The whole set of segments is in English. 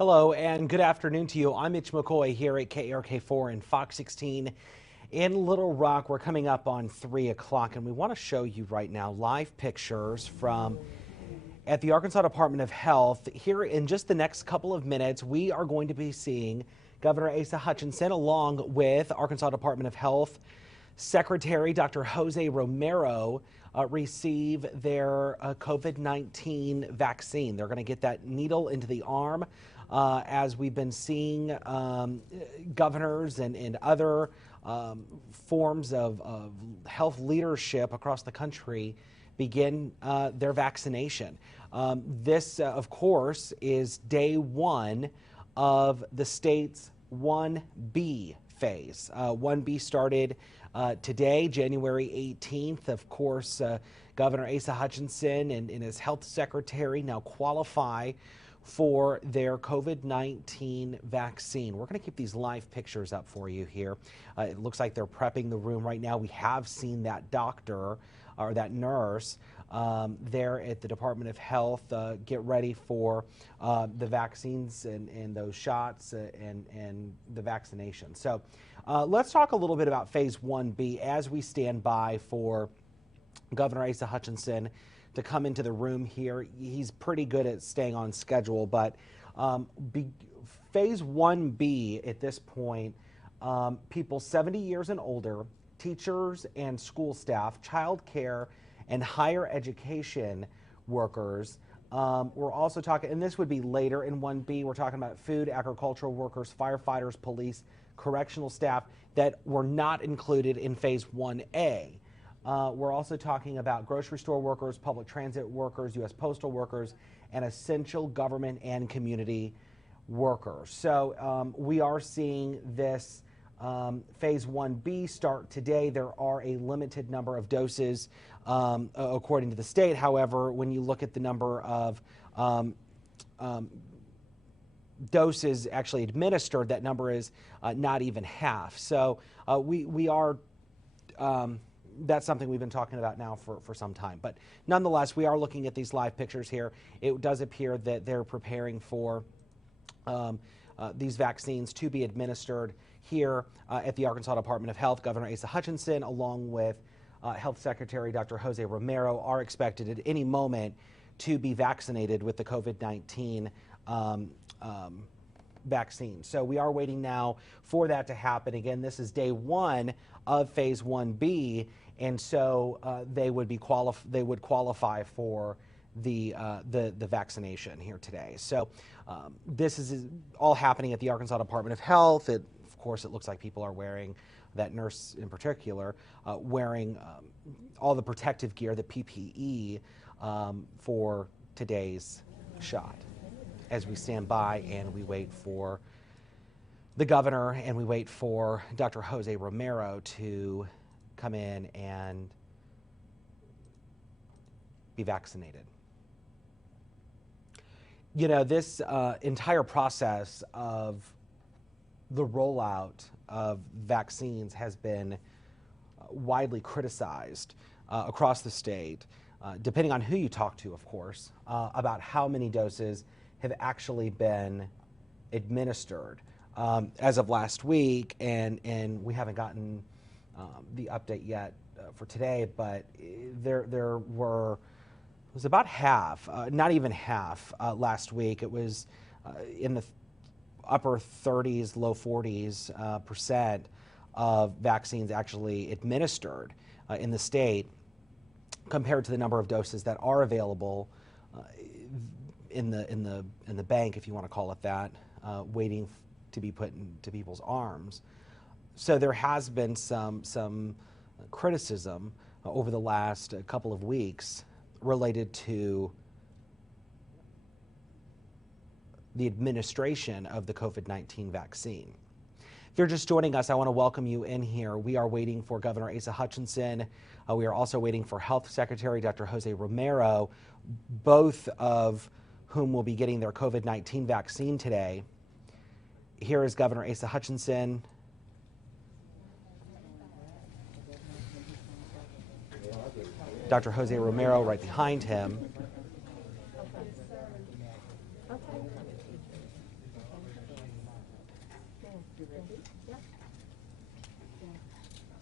Hello and good afternoon to you. I'm Mitch McCoy here at KRK4 and Fox 16 in Little Rock. We're coming up on 3 o'clock and we want to show you right now live pictures from at the Arkansas Department of Health. Here in just the next couple of minutes, we are going to be seeing Governor Asa Hutchinson along with Arkansas Department of Health Secretary Dr. José Romero receive their COVID-19 vaccine. They're going to get that needle into the arm as we've been seeing governors and other forms of health leadership across the country begin their vaccination. This, of course, is day one of the state's 1B phase. 1B started today, January 18th. Of course, Governor Asa Hutchinson and his health secretary now qualify for their COVID-19 vaccine. We're going to keep these live pictures up for you here. It looks like they're prepping the room right now. We have seen that doctor or that nurse there at the Department of Health get ready for the vaccines and those shots and the vaccination. So let's talk a little bit about Phase 1B as we stand by for Governor Asa Hutchinson to come into the room here. He's pretty good at staying on schedule, but Phase 1B at this point, people 70 years and older, teachers and school staff, child care and higher education workers. We're also talking, and this would be later in 1B, we're talking about food, agricultural workers, firefighters, police, correctional staff that were not included in Phase 1A. We're also talking about grocery store workers, public transit workers, U.S. postal workers, and essential government and community workers. So we are seeing this Phase 1B start today. There are a limited number of doses according to the state. However, when you look at the number of doses actually administered, that number is not even half. So we are that's something we've been talking about now for some time. But nonetheless, we are looking at these live pictures here. It does appear that they're preparing for these vaccines to be administered here at the Arkansas Department of Health. Governor Asa Hutchinson, along with Health Secretary Dr. José Romero, are expected at any moment to be vaccinated with the COVID-19 vaccine. So we are waiting now for that to happen. Again, this is day one of Phase 1B, and so they would qualify for the vaccination here today. So this is all happening at the Arkansas Department of Health. Of course, it looks like people are wearing, that nurse in particular, wearing all the protective gear, the PPE, for today's shot. As we stand by and we wait for the governor and we wait for Dr. José Romero to come in and be vaccinated. You know, this entire process of the rollout of vaccines has been widely criticized across the state, depending on who you talk to, of course, about how many doses have actually been administered as of last week, and we haven't gotten the update yet for today, but there was about half, not even half last week. It was in the upper 30s, low 40s percent of vaccines actually administered in the state compared to the number of doses that are available in the bank, if you want to call it that, waiting to be put into people's arms. So there has been some criticism over the last couple of weeks related to the administration of the COVID-19 vaccine. If you're just joining us, I want to welcome you in here. We are waiting for Governor Asa Hutchinson. We are also waiting for Health Secretary Dr. José Romero, both of whom will be getting their COVID-19 vaccine today. Here is Governor Asa Hutchinson. Dr. José Romero right behind him. You ready? Yeah.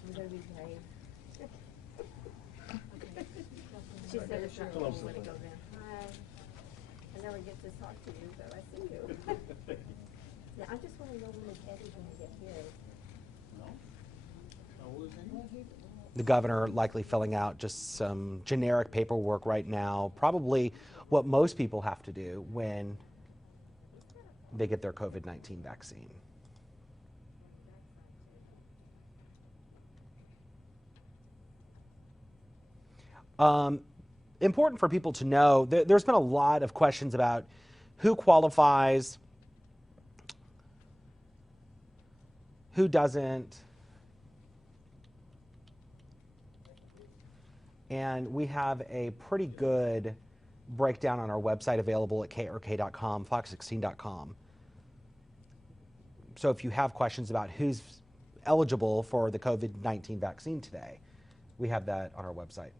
I'm going to be brave. She said it's not going to want to go there. Hi. I never get to talk to you, but I see you. Yeah, I just want to know when Eddie's going to get here. The governor likely filling out just some generic paperwork right now, probably what most people have to do when they get their COVID-19 vaccine. Important for people to know, there's been a lot of questions about who qualifies, who doesn't. And we have a pretty good breakdown on our website available at krk.com, fox16.com. So if you have questions about who's eligible for the COVID-19 vaccine today, we have that on our website.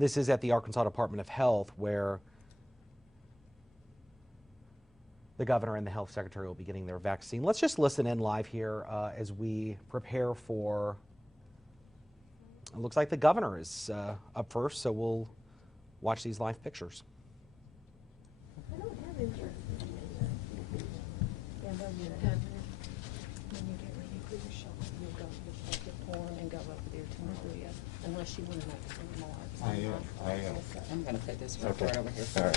This is at the Arkansas Department of Health, where the governor and the health secretary will be getting their vaccine. Let's just listen in live here as we prepare for, it looks like the governor is up first, so we'll watch these live pictures. I don't have insurance. Yeah, they'll get it. When you get ready for your shot, you'll go to the second form and go over there to Maria, unless you want to make some remarks. I am. I'm going to put this Okay. right over here for All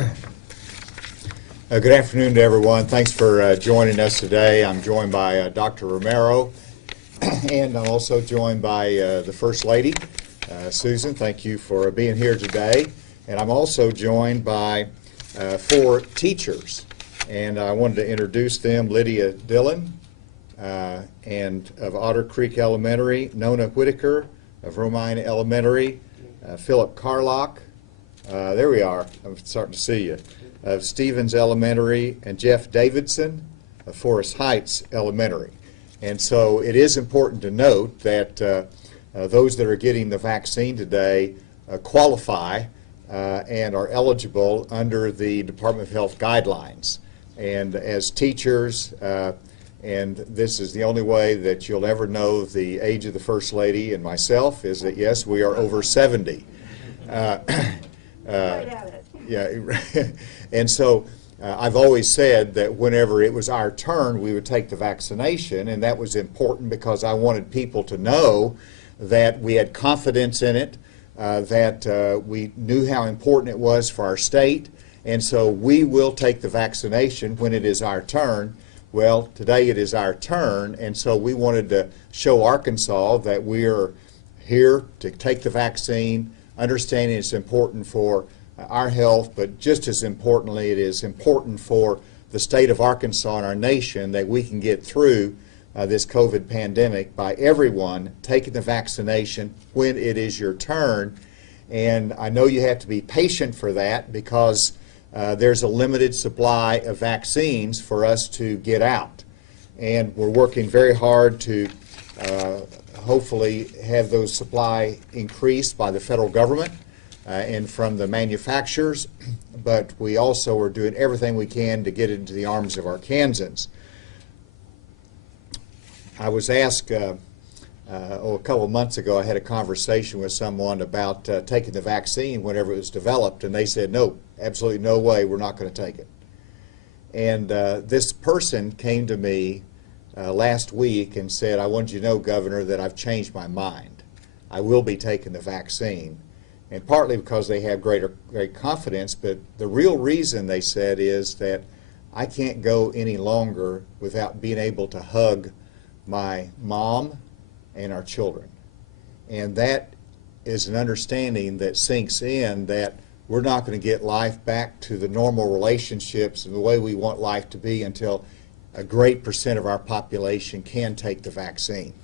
you. right. Good afternoon to everyone. Thanks for joining us today. I'm joined by Dr. Romero, and I'm also joined by the First Lady, Susan. Thank you for being here today. And I'm also joined by 4 teachers, and I wanted to introduce them: Lydia Dillon, and of Otter Creek Elementary, Nona Whitaker of Romine Elementary, Philip Carlock, there we are, I'm starting to see you, of Stevens Elementary, and Jeff Davidson of Forest Heights Elementary. And so it is important to note that those that are getting the vaccine today qualify and are eligible under the Department of Health guidelines. And as teachers, and this is the only way that you'll ever know the age of the First Lady and myself, is that yes, we are over 70. Yeah, and so I've always said that whenever it was our turn, we would take the vaccination, and that was important because I wanted people to know that we had confidence in it, that we knew how important it was for our state, and so we will take the vaccination when it is our turn. Well, today it is our turn, and so we wanted to show Arkansas that we are here to take the vaccine, understanding it's important for our health, but just as importantly, it is important for the state of Arkansas and our nation that we can get through this COVID pandemic by everyone taking the vaccination when it is your turn. And I know you have to be patient for that because there's a limited supply of vaccines for us to get out. And we're working very hard to hopefully have those supply increased by the federal government and from the manufacturers, but we also are doing everything we can to get it into the arms of Arkansans. I was asked a couple of months ago, I had a conversation with someone about taking the vaccine whenever it was developed, and they said, no, absolutely no way, we're not going to take it. And this person came to me last week and said, I want you to know, Governor, that I've changed my mind. I will be taking the vaccine. And partly because they have great confidence, but the real reason, they said, is that I can't go any longer without being able to hug my mom and our children. And that is an understanding that sinks in that we're not going to get life back to the normal relationships and the way we want life to be until a great percent of our population can take the vaccine.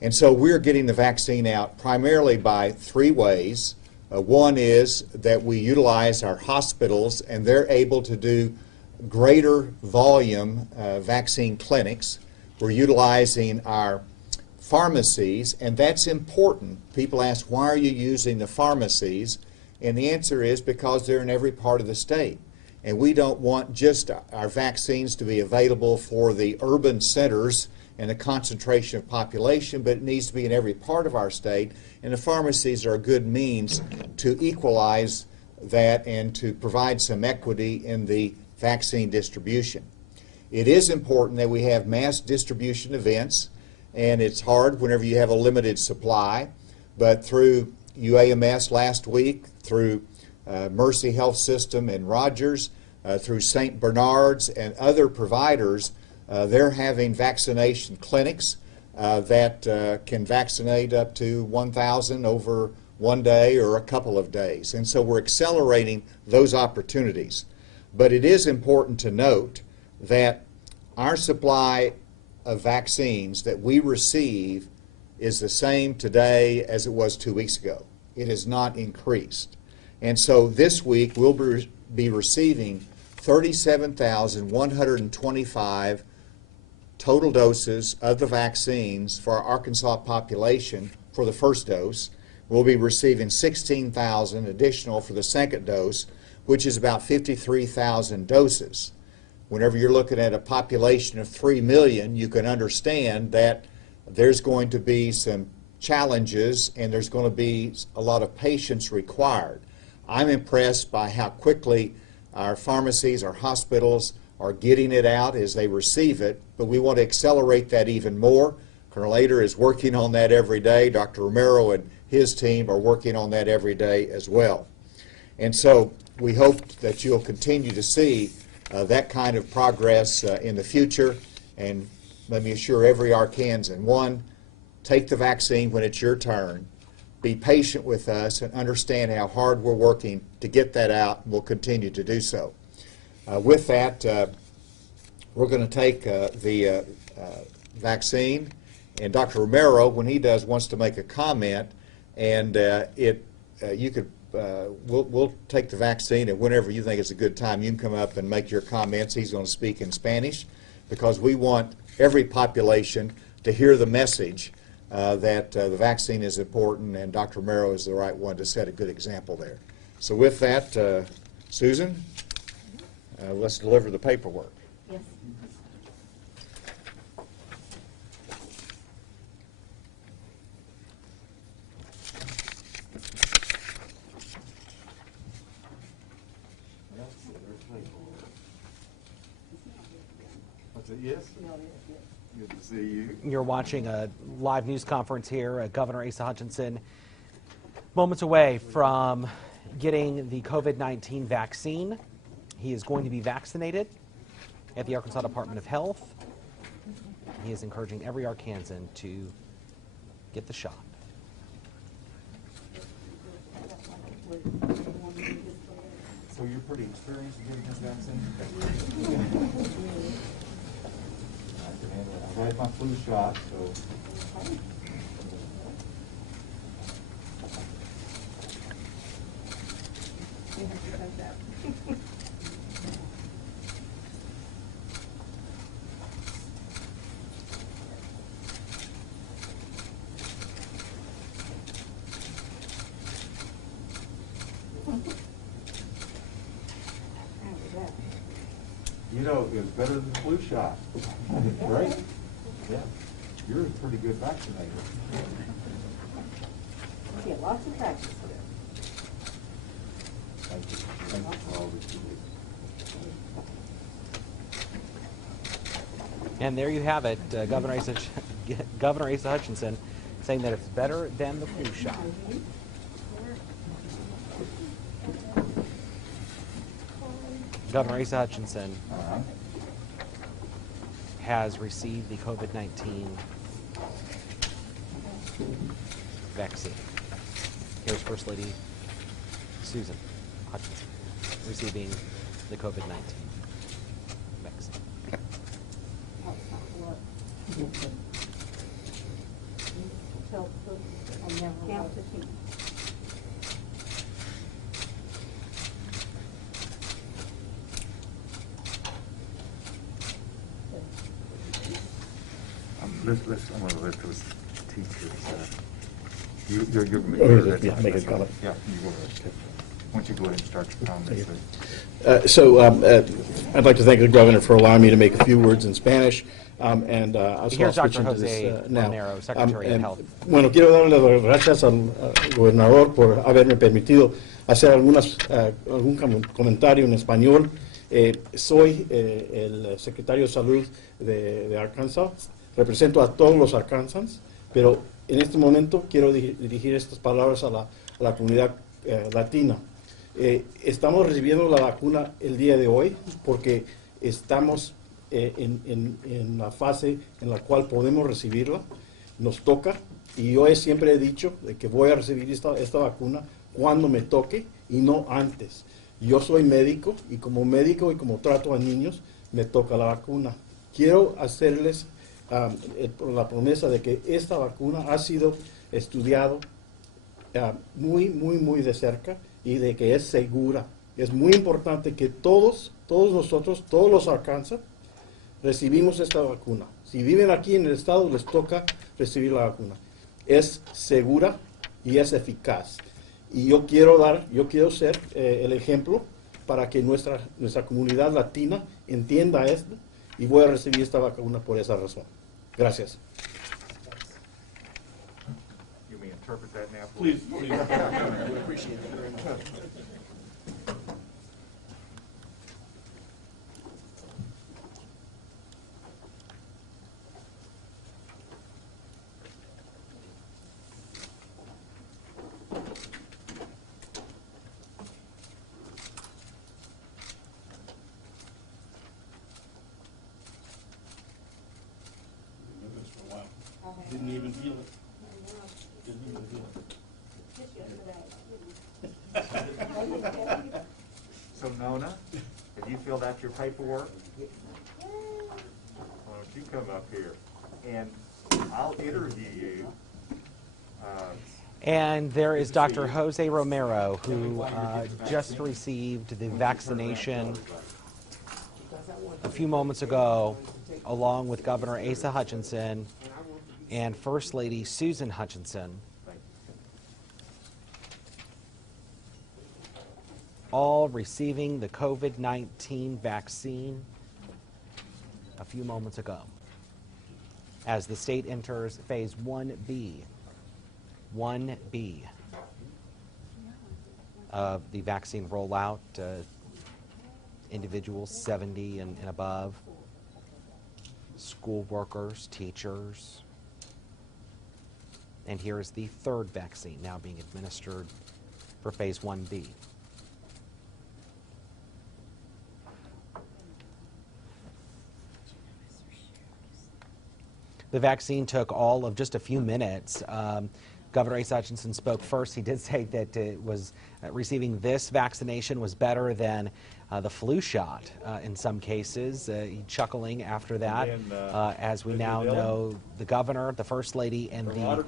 And so we're getting the vaccine out primarily by 3 ways. One is that we utilize our hospitals, and they're able to do greater volume vaccine clinics. We're utilizing our pharmacies, and that's important. People ask, why are you using the pharmacies? And the answer is because they're in every part of the state. And we don't want just our vaccines to be available for the urban centers and the concentration of population, but it needs to be in every part of our state. And the pharmacies are a good means to equalize that and to provide some equity in the vaccine distribution. It is important that we have mass distribution events, and it's hard whenever you have a limited supply, but through UAMS last week, through Mercy Health System in Rogers, through St. Bernard's and other providers, they're having vaccination clinics that can vaccinate up to 1,000 over one day or a couple of days. And so we're accelerating those opportunities. But it is important to note that our supply of vaccines that we receive is the same today as it was 2 weeks ago. It has not increased. And so this week we'll be receiving 37,125 total doses of the vaccines for our Arkansas population for the first dose. We'll be receiving 16,000 additional for the second dose, which is about 53,000 doses. Whenever you're looking at a population of 3 million, you can understand that there's going to be some challenges and there's going to be a lot of patience required. I'm impressed by how quickly our pharmacies, our hospitals are getting it out as they receive it, but we want to accelerate that even more. Colonel Ader is working on that every day. Dr. Romero and his team are working on that every day as well. And so we hope that you'll continue to see that kind of progress in the future. And let me assure every Arkansan, one, take the vaccine when it's your turn. Be patient with us and understand how hard we're working to get that out, and we'll continue to do so. With that, we're going to take the vaccine, and Dr. Romero, when he does, wants to make a comment, and we'll take the vaccine, and whenever you think it's a good time, you can come up and make your comments. He's going to speak in Spanish because we want every population to hear the message that the vaccine is important, and Dr. Romero is the right one to set a good example there. So with that, Susan, let's deliver the paperwork. Yes. What's it, yes? Good to see you. You're watching a live news conference here. Governor Asa Hutchinson, moments away from getting the COVID-19 vaccine. He is going to be vaccinated at the Arkansas Department of Health. He is encouraging every Arkansan to get the shot. So you're pretty experienced in getting this vaccine? I've had my flu shot, so. You know, it was better than the flu shot. Great. Yeah. You're a pretty good vaccinator. Get lots of practice. Thank you. Thank you for all that you do. And there you have it, Governor Asa Hutchinson saying that it's better than the flu shot. Governor Asa Hutchinson has received the COVID-19 vaccine. Here's First Lady Susan Hutchinson receiving the COVID-19 vaccine. Count to 10. I'm going to let those teachers, you're going Oh, yeah, make a comment. Yeah, you go ahead. Why don't you go ahead and start your comments? I'd like to thank the governor for allowing me to make a few words in Spanish. I'll Here's switch Dr. into this José now. Romero, Secretary of Health. Bueno, quiero darle las gracias al gobernador por haberme permitido hacer algún comentario en español. Soy el secretario de Salud de Arkansas. Represento a todos los Arkansans, pero en este momento quiero dirigir estas palabras a la comunidad latina. Estamos recibiendo la vacuna el día de hoy porque estamos en la fase en la cual podemos recibirla. Nos toca, y yo siempre he dicho de que voy a recibir esta vacuna cuando me toque y no antes. Yo soy médico y como trato a niños, me toca la vacuna. Quiero hacerles la promesa de que esta vacuna ha sido estudiado muy de cerca y de que es segura. Es muy importante que todos nosotros, todos los Arkansas, recibimos esta vacuna. Si viven aquí en el estado, les toca recibir la vacuna. Es segura y es eficaz. Y yo quiero ser el ejemplo para que nuestra comunidad latina entienda esto, y voy a recibir esta vacuna por esa razón. Gracias. You may interpret that now. Please. We appreciate that very much. Didn't even feel it. Didn't even feel it. So Nona, have you filled out your paperwork? Why don't you come up here and I'll interview you. And there is Dr. José Romero, who just received the vaccination a few moments ago, along with Governor Asa Hutchinson and First Lady Susan Hutchinson, all receiving the COVID-19 vaccine a few moments ago, as the state enters phase 1B of the vaccine rollout. Individuals 70 and above, school workers, teachers. And here is the third vaccine now being administered for phase 1B. The vaccine took all of just a few minutes. Governor Asa Hutchinson spoke first. He did say that it was receiving this vaccination was better than the flu shot in some cases. Chuckling after that, as we now know, the governor, the first lady, and the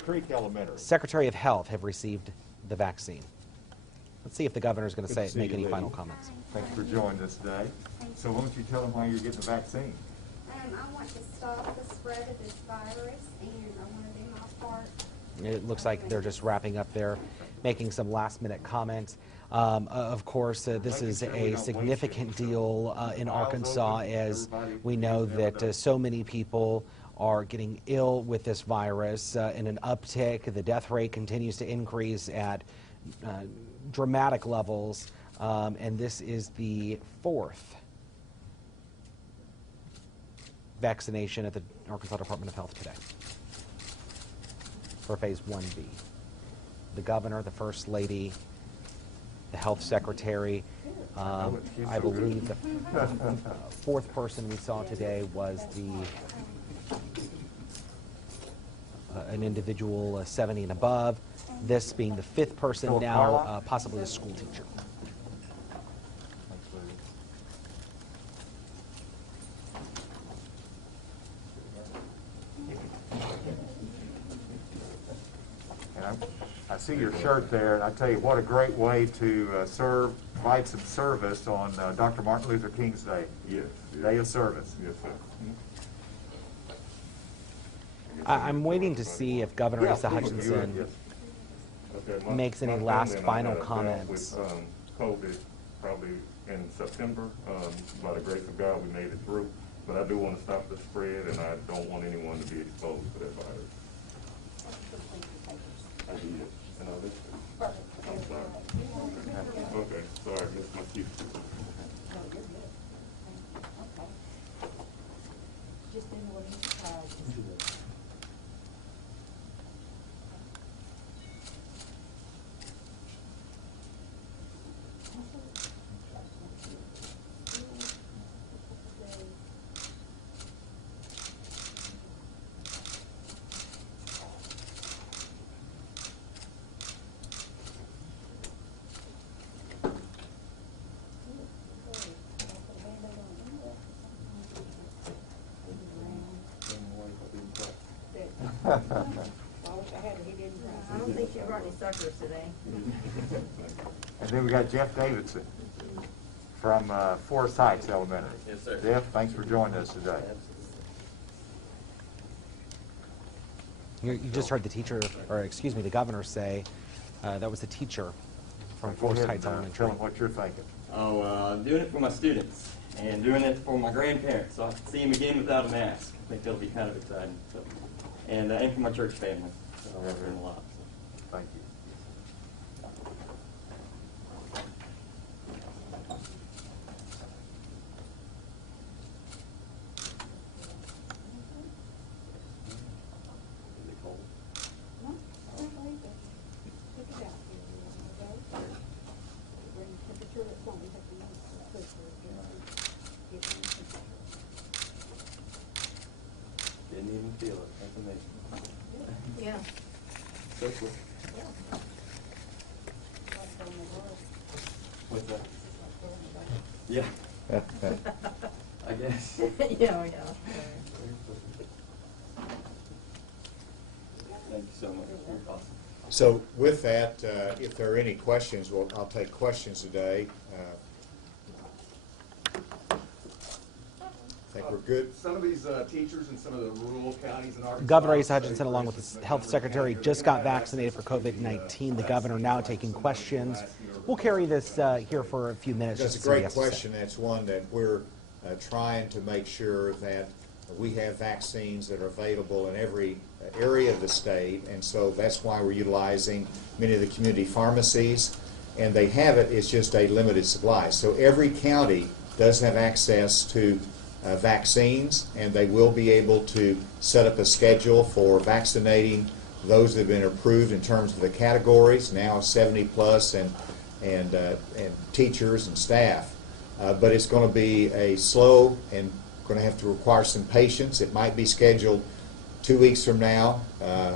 Secretary of Health have received the vaccine. Let's see if the governor is going to make any final comments. Thanks for joining us today. So why don't you tell them why you're getting the vaccine? I want to stop the spread of this virus, and I want to do my part. It looks like they're just wrapping up there, making some last-minute comments. Of course, this is a significant deal in Arkansas, as we know that so many people are getting ill with this virus in an uptick. The death rate continues to increase at dramatic levels, and this is the fourth vaccination at the Arkansas Department of Health today for phase 1B. The governor, the first lady, the health secretary, I believe the fourth person we saw today was an individual 70 and above, this being the fifth person now, possibly a school teacher. I see your shirt there, and I tell you what a great way to provide some service on Dr. Martin Luther King's Day. Yes. Day of service. Yes, sir. I'm waiting to see if Governor Asa Yes. Hutchinson Okay, makes any my last family and I final had a bout comments. With COVID probably in September. By the grace of God, we made it through. But I do want to stop the spread, and I don't want anyone to be exposed to that virus. I did. And I listened. I'm sorry. Okay, sorry, missed my cue. Just didn't want any surprises. I wish I had, he didn't. I don't think she brought any suckers today. And then we got Jeff Davidson from Forest Heights Elementary. Yes, sir. Jeff, thanks for joining us today. You just heard the teacher, or excuse me, the governor say that was the teacher from Go Forest ahead Heights and, Elementary. Tell them what you're thinking. Oh, I'm doing it for my students and doing it for my grandparents, so I can see them again without a mask. I think that'll be kind of exciting. So, and for my church family. So I'll work in a lot. So. Thank you. Didn't even feel it. That's amazing. Yeah. So cool. What's that? Yeah. I guess. Yeah, yeah. Thank you so much. You're awesome. So with that, if there are any questions, I'll take questions today. I think we're good. Some of these teachers in some of the rural counties in Arkansas. Governor Asa Hutchinson, along with the health secretary, just got vaccinated for COVID-19. The governor now taking questions. We'll carry this here for a few minutes. That's just a to see what he great has to say. question. That's one that we're trying to make sure that we have vaccines that are available in every area of the state, and so that's why we're utilizing many of the community pharmacies, and they have it. It's just a limited supply. So every county does have access to vaccines, and they will be able to set up a schedule for vaccinating those that have been approved in terms of the categories, now 70 plus, and teachers and staff. But it's going to be a slow and going to have to require some patience. It might be scheduled 2 weeks from now.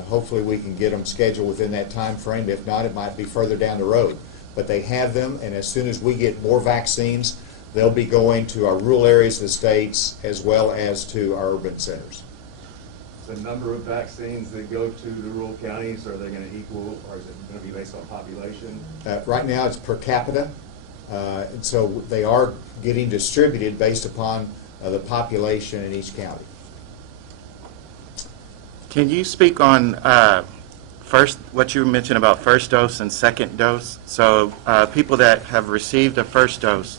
Hopefully we can get them scheduled within that time frame. If not, it might be further down the road. But they have them, and as soon as we get more vaccines, they'll be going to our rural areas of the states as well as to our urban centers. The number of vaccines that go to the rural counties, are they going to equal, or is it going to be based on population? Right now it's per capita, and so they are getting distributed based upon the population in each county. Can you speak on what you mentioned about first dose and second dose? So people that have received a first dose,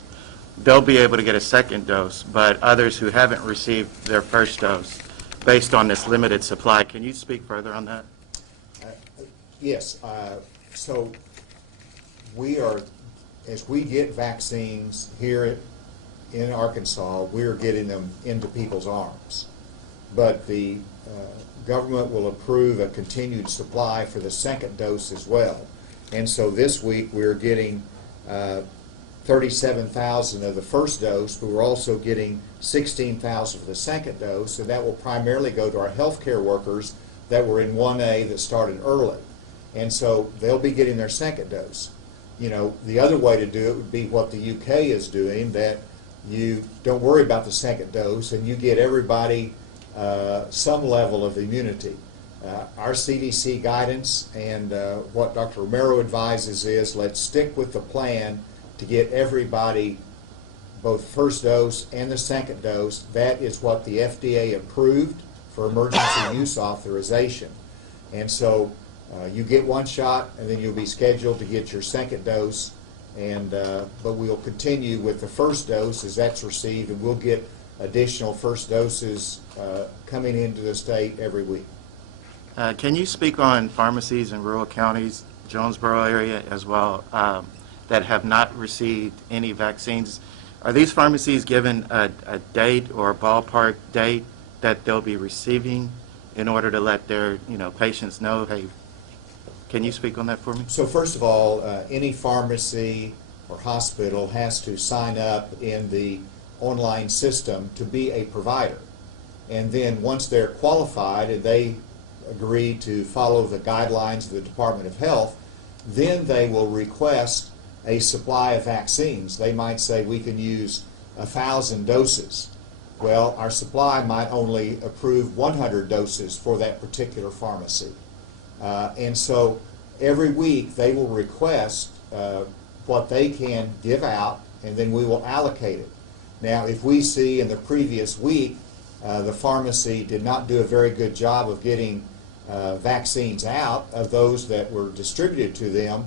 they'll be able to get a second dose, but others who haven't received their first dose, based on this limited supply, can you speak further on that? Yes. So we are, as we get vaccines here in Arkansas, we are getting them into people's arms. But the government will approve a continued supply for the second dose as well. And so this week we're getting 37,000 of the first dose, but we're also getting 16,000 for the second dose, and that will primarily go to our healthcare workers that were in 1A that started early. And so they'll be getting their second dose. You know, the other way to do it would be what the UK is doing, that you don't worry about the second dose and you get everybody some level of immunity. Our CDC guidance and what Dr. Romero advises is let's stick with the plan to get everybody both first dose and the second dose. That is what the FDA approved for emergency use authorization. And so you get one shot, and then you'll be scheduled to get your second dose. And but we'll continue with the first dose as that's received, and we'll get additional first doses coming into the state every week. Can you speak on pharmacies in rural counties, Jonesboro area as well, that have not received any vaccines? Are these pharmacies given a date or a ballpark date that they'll be receiving in order to let their patients know, hey, can you speak on that for me? So first of all, any pharmacy or hospital has to sign up in the online system to be a provider. And then once they're qualified and they agree to follow the guidelines of the Department of Health, then they will request a supply of vaccines. They might say we can use 1,000 doses. Well, our supply might only approve 100 doses for that particular pharmacy. And so every week they will request what they can give out, and then we will allocate it. Now, if we see in the previous week the pharmacy did not do a very good job of getting vaccines out of those that were distributed to them,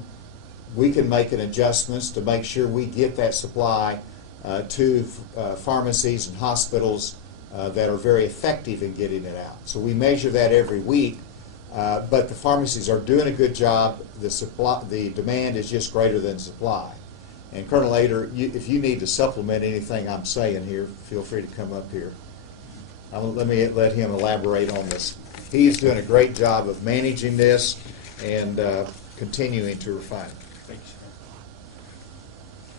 we can make an adjustments to make sure we get that supply to pharmacies and hospitals that are very effective in getting it out. So we measure that every week, but the pharmacies are doing a good job. The demand is just greater than supply. And Colonel Ader, if you need to supplement anything I'm saying here, feel free to come up here. Let him elaborate on this. He's doing a great job of managing this and continuing to refine it.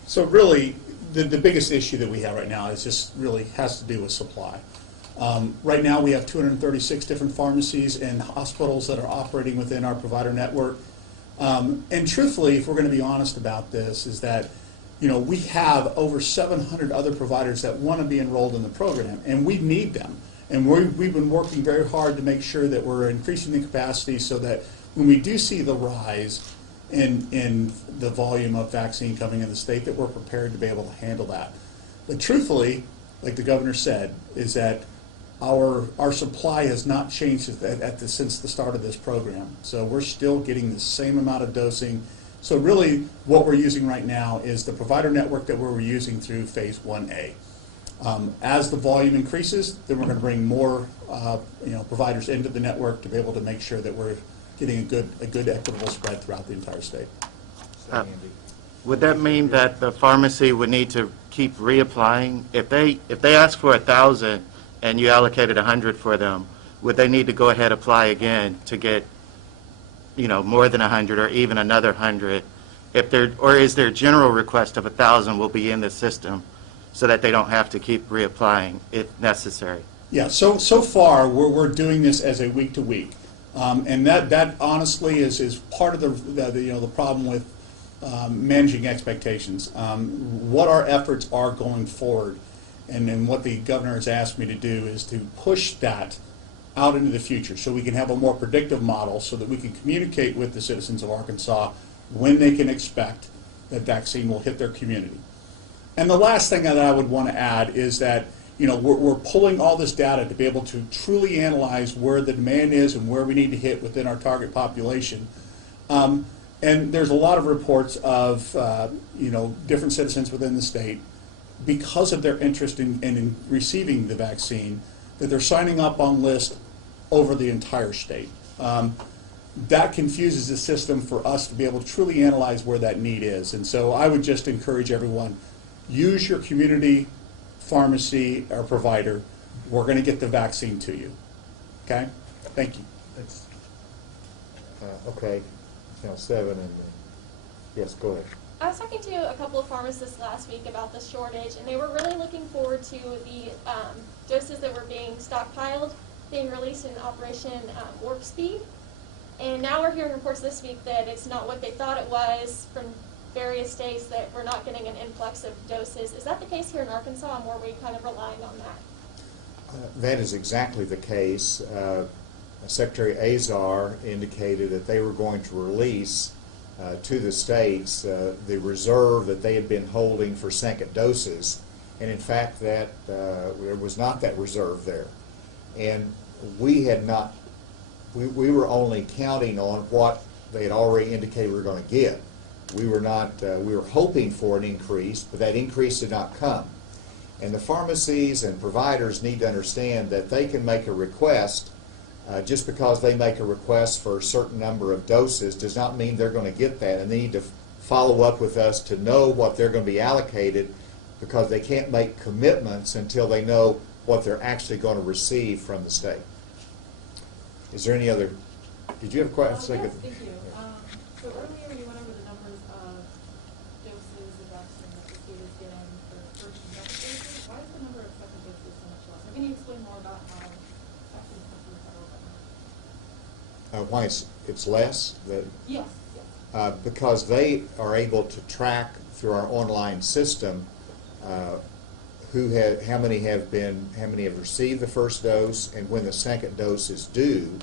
So really, the biggest issue that we have right now is just really has to do with supply. Right now we have 236 different pharmacies and hospitals that are operating within our provider network. And truthfully, if we're going to be honest about this, is that we have over 700 other providers that want to be enrolled in the program, and we need them. And we've been working very hard to make sure that we're increasing the capacity so that when we do see the rise in the volume of vaccine coming in the state, that we're prepared to be able to handle that. But truthfully, like the governor said, is that our supply has not changed since the start of this program. So we're still getting the same amount of dosing. So really what we're using right now is the provider network that we're using through phase 1A. As the volume increases, then we're going to bring more providers into the network to be able to make sure that we're getting a good equitable spread throughout the entire state. Would that mean that the pharmacy would need to keep reapplying? If they ask for 1,000 and you allocated 100 for them, would they need to go ahead and apply again to get more than 100 or even another 100? Or is their general request of 1,000 will be in the system so that they don't have to keep reapplying if necessary? Yeah, so far we're doing this as a week to week. And that honestly is part of the problem with managing expectations. What our efforts are going forward, and what the governor has asked me to do, is to push that out into the future so we can have a more predictive model so that we can communicate with the citizens of Arkansas when they can expect that vaccine will hit their community. And the last thing that I would want to add is that we're pulling all this data to be able to truly analyze where the demand is and where we need to hit within our target population. And there's a lot of reports of different citizens within the state, because of their interest in receiving the vaccine, that they're signing up on lists over the entire state. That confuses the system for us to be able to truly analyze where that need is. And so I would just encourage everyone, use your community pharmacy or provider. We're going to get the vaccine to you. Okay? Thank you. Thanks. Okay. Now 7 and yes, go ahead. I was talking to a couple of pharmacists last week about the shortage, and they were really looking forward to the doses that were being stockpiled being released in Operation Warp Speed. And now we're hearing reports this week that it's not what they thought it was from various states, that we're not getting an influx of doses. Is that the case here in Arkansas, and were we kind of relying on that? That is exactly the case. Secretary Azar indicated that they were going to release to the states the reserve that they had been holding for second doses, and in fact that there was not that reserve there. And we had not, we were only counting on what they had already indicated we were going to get. We were not, we were hoping for an increase, but that increase did not come. And the pharmacies and providers need to understand that they can make a request. Just because they make a request for a certain number of doses does not mean they're going to get that, and they need to follow up with us to know what they're going to be allocated, because they can't make commitments until they know what they're actually going to receive from the state. Is there any other? Did you have a question? Yes, thank you. So earlier you went over the numbers of doses of vaccine that the state is getting for first and second doses. Why is the number of second doses so much less? Can you explain more about how vaccines come from the federal government? Why it's less? Yes. Because they are able to track through our online system how many have received the first dose and when the second dose is due,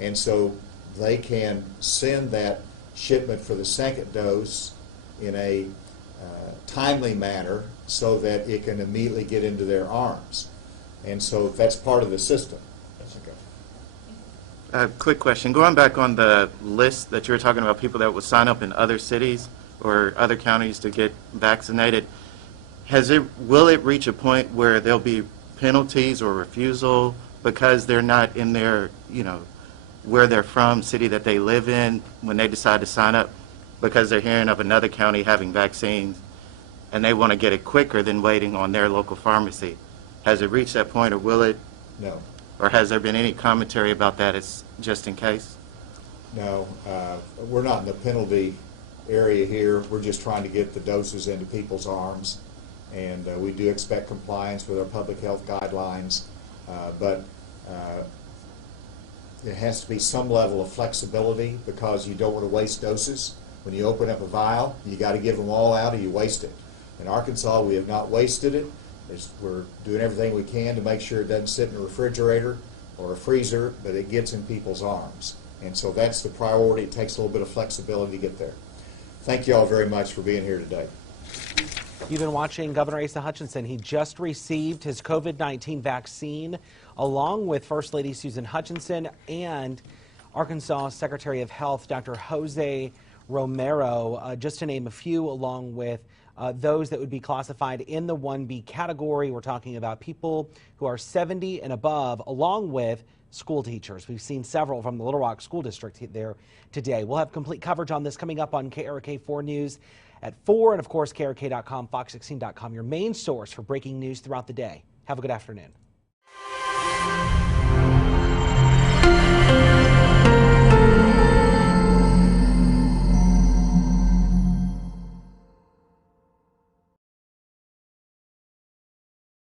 and so they can send that shipment for the second dose in a timely manner so that it can immediately get into their arms, and so that's part of the system. Quick question. Going back on the list that you were talking about, people that would sign up in other cities or other counties to get vaccinated, will it reach a point where there'll be penalties or refusal because they're not in their, where they're from, city that they live in, when they decide to sign up because they're hearing of another county having vaccines and they want to get it quicker than waiting on their local pharmacy? Has it reached that point, or will it? No. Or has there been any commentary about that as just in case? No, we're not in the penalty area here. We're just trying to get the doses into people's arms, and we do expect compliance with our public health guidelines, but there has to be some level of flexibility because you don't want to waste doses. When you open up a vial, you got to give them all out or you waste it. In Arkansas, we have not wasted it. We're doing everything we can to make sure it doesn't sit in a refrigerator or a freezer, but it gets in people's arms. And so that's the priority. It takes a little bit of flexibility to get there. Thank you all very much for being here today. You've been watching Governor Asa Hutchinson. He just received his COVID-19 vaccine along with First Lady Susan Hutchinson and Arkansas Secretary of Health Dr. José Romero, just to name a few, along with those that would be classified in the 1B category. We're talking about people who are 70 and above, along with school teachers. We've seen several from the Little Rock School District there today. We'll have complete coverage on this coming up on KRK4 News at 4, and of course KRK.com, Fox16.com, your main source for breaking news throughout the day. Have a good afternoon.